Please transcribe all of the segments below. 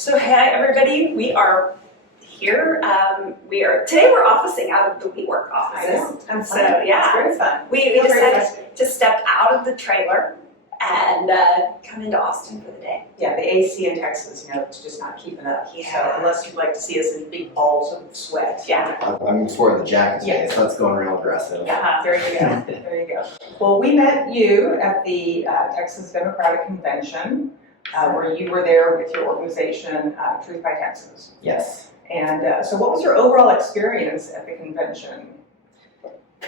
So hi everybody, we are here. Today we're officing out of the WeWork offices. And so yeah, it's very fun. we decided to step out of the trailer and come into Austin for the day. Yeah, the AC in Texas, it's just not keeping up. Yeah. So unless you'd like to see us in big balls of sweat. Yeah. I'm sporting the jacket today, so that's going real aggressive. Yeah, there you go. There you go. Well, we met you at the Texas Democratic Convention, where you were there with your organization, Truth by Texas. Yes. And so what was your overall experience at the convention?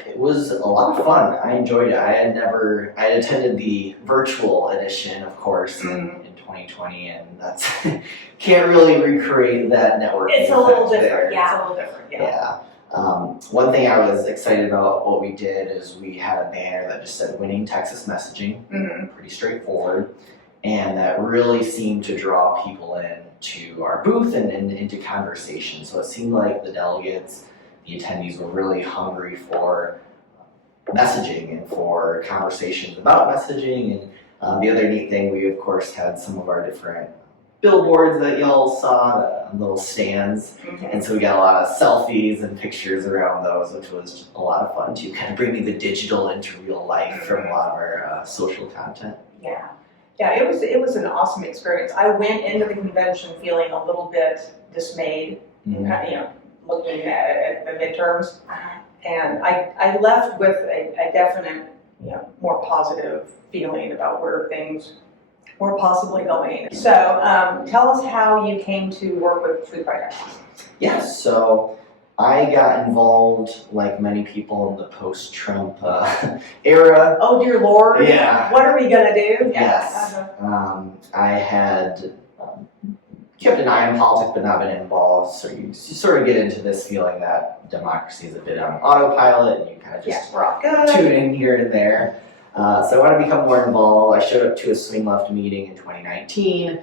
It was a lot of fun. I enjoyed it. I had attended the virtual edition, of course, in 2020, and that's can't really recreate that networking. It's a little effect different. there. Yeah, it's a little different. Yeah. One thing I was excited about what we did is we had a banner that just said "Winning Texas Messaging," pretty straightforward, and that really seemed to draw people in to our booth and into conversation. So it seemed like the delegates, the attendees, were really hungry for messaging and for conversations about messaging. And the other neat thing, we of course had some of our different billboards that y'all saw, little stands, and so we got a lot of selfies and pictures around those, which was a lot of fun too, kind of bringing the digital into real life from a lot of our social content. Yeah. Yeah, it was an awesome experience. I went into the convention feeling a little bit dismayed, looking at the midterms, and I left with a definite, more positive feeling about where things were possibly going. So tell us how you came to work with Truth by Texas. Yes, so I got involved, like many people in the post-Trump era. Oh dear Lord! Yeah. What are we gonna do? Yes. I had kept an eye on politics, but not been involved. So you sort of get into this feeling that democracy is a bit on autopilot, and you kind of just we're all good. tune in here and there. So I wanted to become more involved. I showed up to a Swing Left meeting in 2019.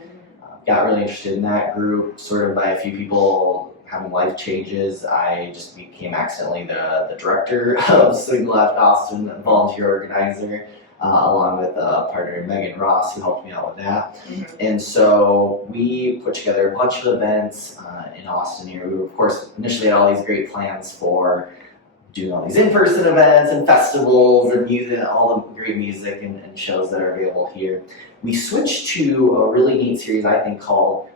Got really interested in that group, sort of by a few people having life changes. I just became accidentally the director of Swing Left Austin, a volunteer organizer, along with partner Megan Ross, who helped me out with that. And so we put together a bunch of events in Austin here. We, of course, initially had all these great plans for doing all these in-person events and festivals and music, all the great music and shows that are available here. We switched to a really neat series, I think, called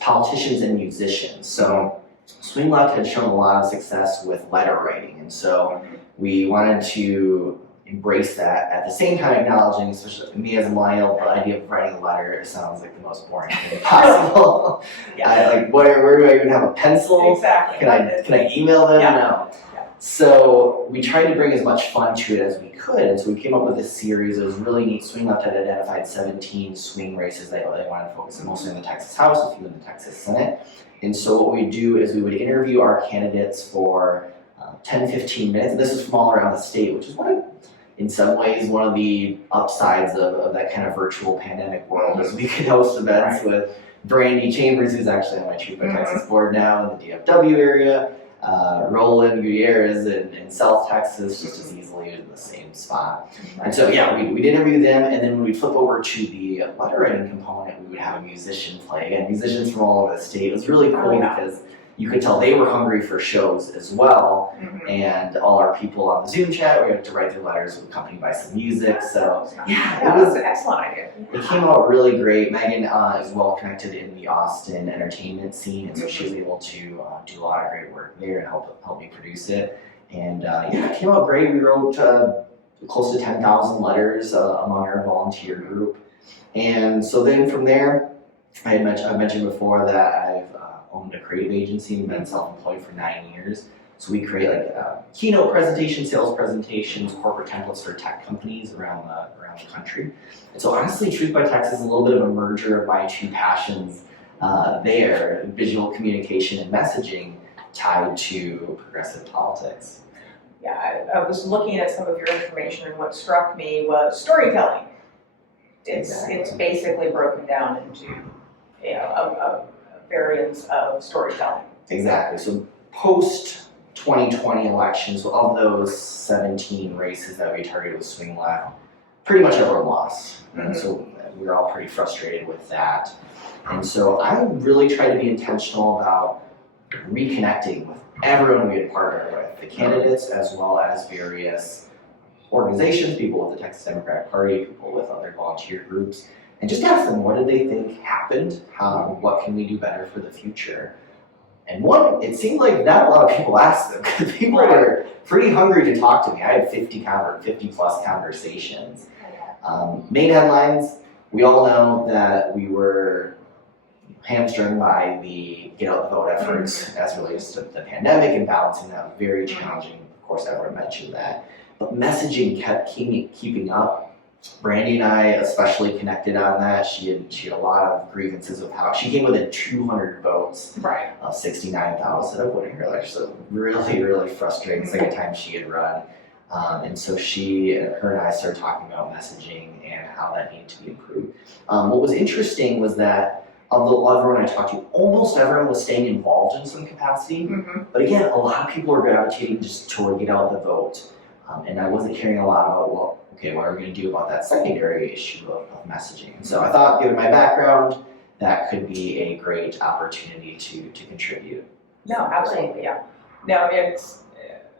Politicians and Musicians. So Swing Left had shown a lot of success with letter writing, and so we wanted to embrace that, at the same time acknowledging, especially me as a millennial, the idea of writing a letter sounds like the most boring thing possible. Where do I even have a pencil? Exactly. Can I email them? Yeah. No. So we tried to bring as much fun to it as we could, and so we came up with this series. It was really neat. Swing Left had identified 17 swing races they wanted to focus on, mostly in the Texas House, a few in the Texas Senate. And so what we'd do is we would interview our candidates for 10-15 minutes, and this is from all around the state, which is in some ways one of the upsides of that kind of virtual pandemic world, is we could host events with Brandy Chambers, who's actually on my Truth by Texas board now in the DFW area, Roland Gutierrez in South Texas, just as easily in the same spot. And so we'd interview them, and then when we'd flip over to the letter writing component, we would have a musician play. Again, musicians from all over the state. It was really cool because you could tell they were hungry for shows as well, and all our people on the Zoom chat, we had to write their letters accompanied by some music. So it was an excellent idea. It came out really great. Megan is well connected in the Austin entertainment scene, and so she was able to do a lot of great work there and help me produce it. And it came out great. We wrote close to 10,000 letters among our volunteer group. And so then from there, I've mentioned before that I've owned a creative agency and been self-employed for 9 years. So we create keynote presentations, sales presentations, corporate templates for tech companies around the country. And so honestly, Truth by Texas is a little bit of a merger of my two passions there, visual communication and messaging tied to progressive politics. Yeah, I was looking at some of your information, and what struck me was storytelling. It's basically broken down into a variance of storytelling. Exactly. So post 2020 election, so of those 17 races that we targeted with Swing Left, pretty much everyone lost. So we were all pretty frustrated with that. And so I really try to be intentional about reconnecting with everyone we had partnered with, the candidates as well as various organizations, people with the Texas Democratic Party, people with other volunteer groups, and just ask them what did they think happened, what can we do better for the future. And one, it seemed like not a lot of people asked them because people were pretty hungry to talk to me. I had 50 plus conversations. Main headlines, we all know that we were hamstrung by the get out the vote efforts as relates to the pandemic and balancing that very challenging. Of course, everyone mentioned that. But messaging kept keeping up. Brandy and I especially connected on that. She had a lot of grievances with how she came within 200 votes of 69,000 of winning her election. So really, really frustrating. Second time she had run. And so her and I started talking about messaging and how that needed to be improved. What was interesting was that of everyone I talked to, almost everyone was staying involved in some capacity. But again, a lot of people were gravitating just toward get out the vote. And I wasn't hearing a lot about, well, okay, what are we going to do about that secondary issue of messaging? And so I thought, given my background, that could be a great opportunity to contribute. No, absolutely, yeah. No,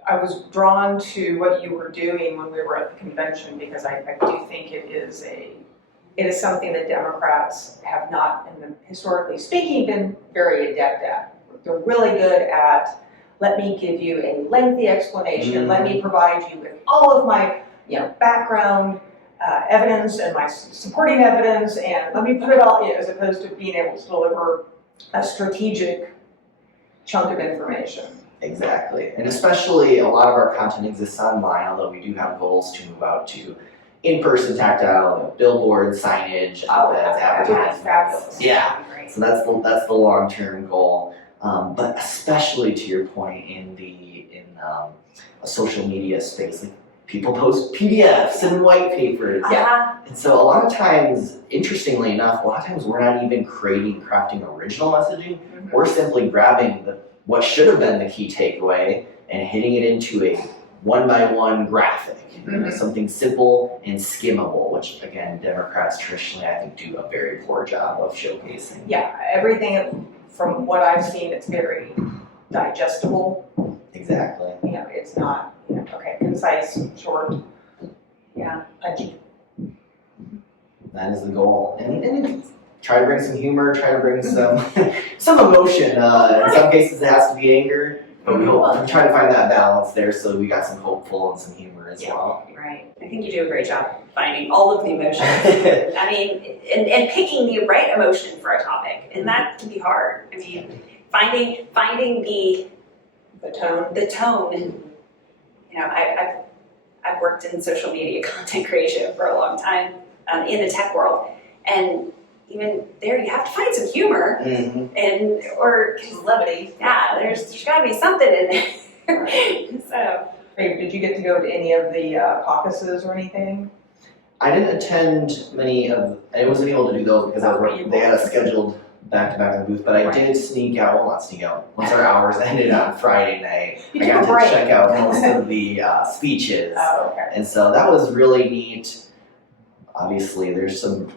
I was drawn to what you were doing when we were at the convention because I do think it is something that Democrats have not, historically speaking, been very adept at. They're really good at, let me give you a lengthy explanation, let me provide you with all of my background evidence and my supporting evidence, and let me put it all in, as opposed to being able to deliver a strategic chunk of information. Exactly, and especially a lot of our content exists online, although we do have goals to move out to in-person tactile, billboards, signage, op-eds, advertisements. Fabulous. Yeah, so that's the long-term goal. But especially to your point in a social media space, like people post PDFs and white papers. And so a lot of times, interestingly enough, a lot of times we're not even crafting original messaging. We're simply grabbing what should have been the key takeaway and hitting it into a one-by-one graphic, something simple and skimmable, which again, Democrats traditionally, I think, do a very poor job of showcasing. Yeah, everything from what I've seen, it's very digestible. Exactly. It's not, concise, short. Punchy. That is the goal. And try to bring some humor, try to bring some emotion. In some cases it has to be anger, but we try to find that balance there so we got some hopeful and some humor as well. Right. I think you do a great job finding all of the emotions. I mean, and picking the right emotion for a topic, and that can be hard. I mean, finding the tone. I've worked in social media content creation for a long time in the tech world, and even there you have to find some humor or levity. Yeah, there's got to be something in there. So. Did you get to go to any of the caucuses or anything? I didn't attend many of. I wasn't able to do those because they had us scheduled back to back in the booth. But I did sneak out. Well, not sneak out. Once our hours ended on Friday night, I got to check out most of the speeches. Oh, okay. And so that was really neat. Obviously, there's some.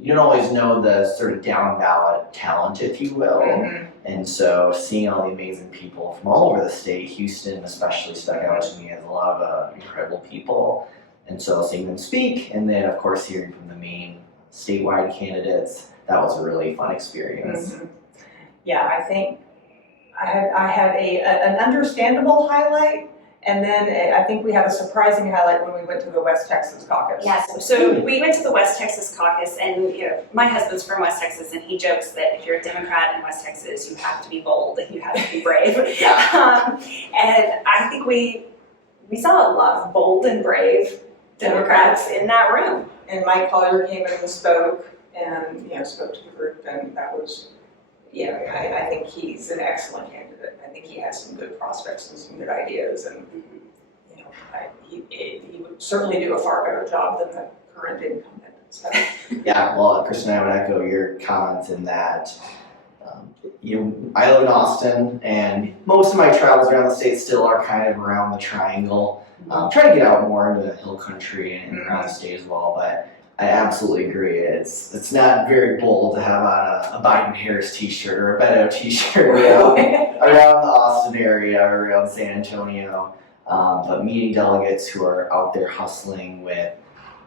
You don't always know the sort of down ballot talent, if you will. And so seeing all the amazing people from all over the state, Houston especially stuck out to me as a lot of incredible people. And so seeing them speak, and then of course hearing from the main statewide candidates, that was a really fun experience. Yeah, I think I had an understandable highlight, and then I think we had a surprising highlight when we went to the West Texas caucus. Yes, so we went to the West Texas caucus, and my husband's from West Texas, and he jokes that if you're a Democrat in West Texas, you have to be bold and you have to be brave. And I think we saw a lot of bold and brave Democrats in that room. And Mike Collier came in and spoke to the group, and that was, I think he's an excellent candidate. I think he has some good prospects and some good ideas, and he would certainly do a far better job than the current incumbent. So. Yeah, well, Kristin and I would echo your comments in that. I live in Austin, and most of my travels around the state still are kind of around the triangle. Trying to get out more into the hill country and around the state as well, but I absolutely agree. It's not very bold to have on a Biden-Harris t-shirt or a Beto t-shirt around the Austin area, around San Antonio. But meeting delegates who are out there hustling with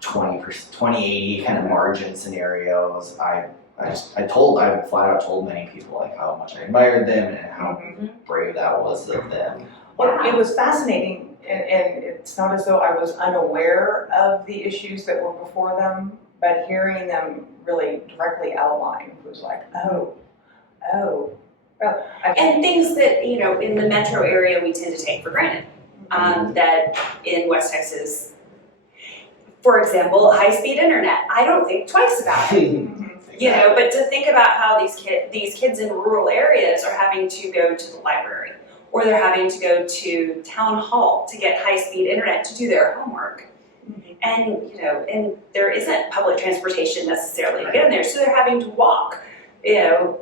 20/80 kind of margin scenarios, I flat out told many people like how much I admired them and how brave that was of them. Well, it was fascinating, and it's not as though I was unaware of the issues that were before them, but hearing them really directly outlined was like, oh. Well, And things that, you know, in the metro area we tend to take for granted. That in West Texas, for example, high-speed internet, I don't think twice about it. You know, but to think about how these kids in rural areas are having to go to the library, or they're having to go to town hall to get high-speed internet to do their homework. And, you know, and there isn't public transportation necessarily to get in there, so they're having to walk, you know,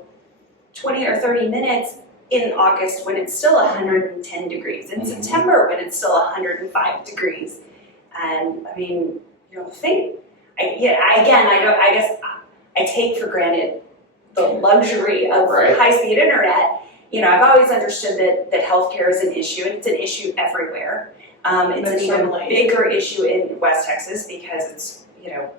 20 or 30 minutes in August when it's still 110 degrees, in September when it's still 105 degrees. And I mean, you know, I guess I take for granted the luxury of high-speed internet. You know, I've always understood that healthcare is an issue, and it's an issue everywhere. It's an even bigger issue in West Texas because it's, you know,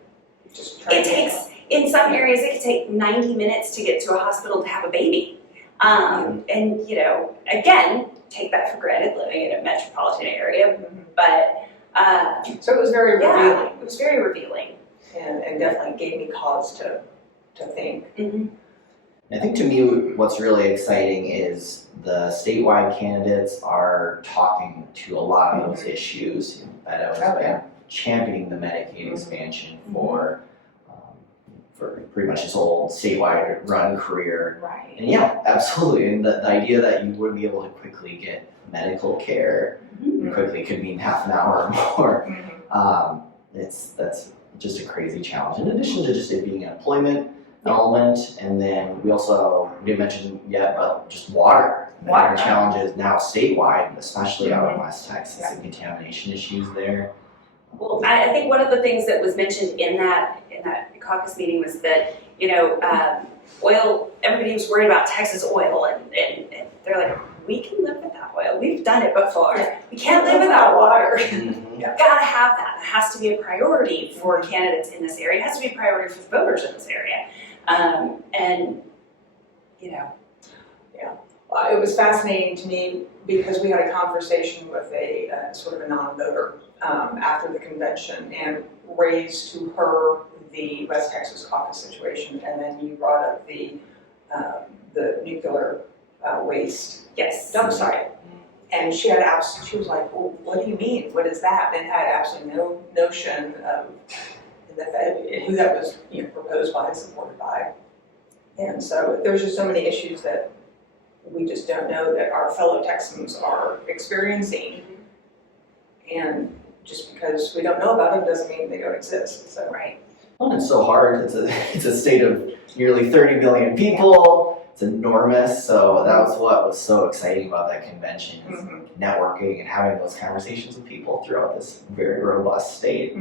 in some areas it can take 90 minutes to get to a hospital to have a baby. And, you know, again, take that for granted living in a metropolitan area, but so it was very revealing. It was very revealing. And definitely gave me cause to think. I think to me what's really exciting is the statewide candidates are talking to a lot of those issues. You know, Beto has been championing the Medicaid expansion for pretty much his whole statewide run career. Right. And yeah, absolutely. And the idea that you would be able to quickly get medical care, quickly could mean half an hour or more. That's just a crazy challenge. In addition to just it being an employment element, and then we didn't mention yet, but just water. Water challenges now statewide, especially out in West Texas, and contamination issues there. Well, I think one of the things that was mentioned in that caucus meeting was that, you know, oil, everybody was worried about Texas oil, and they're like, we can live without oil. We've done it before. We can't live without water. You've got to have that. It has to be a priority for candidates in this area. It has to be a priority for voters in this area. And, you know. It was fascinating to me because we had a conversation with a sort of a non-voter after the convention and raised to her the West Texas caucus situation, and then you brought up the nuclear waste dump site. And she was like, well, what do you mean? What is that? And had absolutely no notion of who that was, you know, proposed by and supported by. And so there's just so many issues that we just don't know that our fellow Texans are experiencing. And just because we don't know about them doesn't mean they don't exist. So Well, it's so hard. It's a state of nearly 30 million people. It's enormous. So that was what was so exciting about that convention, is networking and having those conversations with people throughout this very robust state.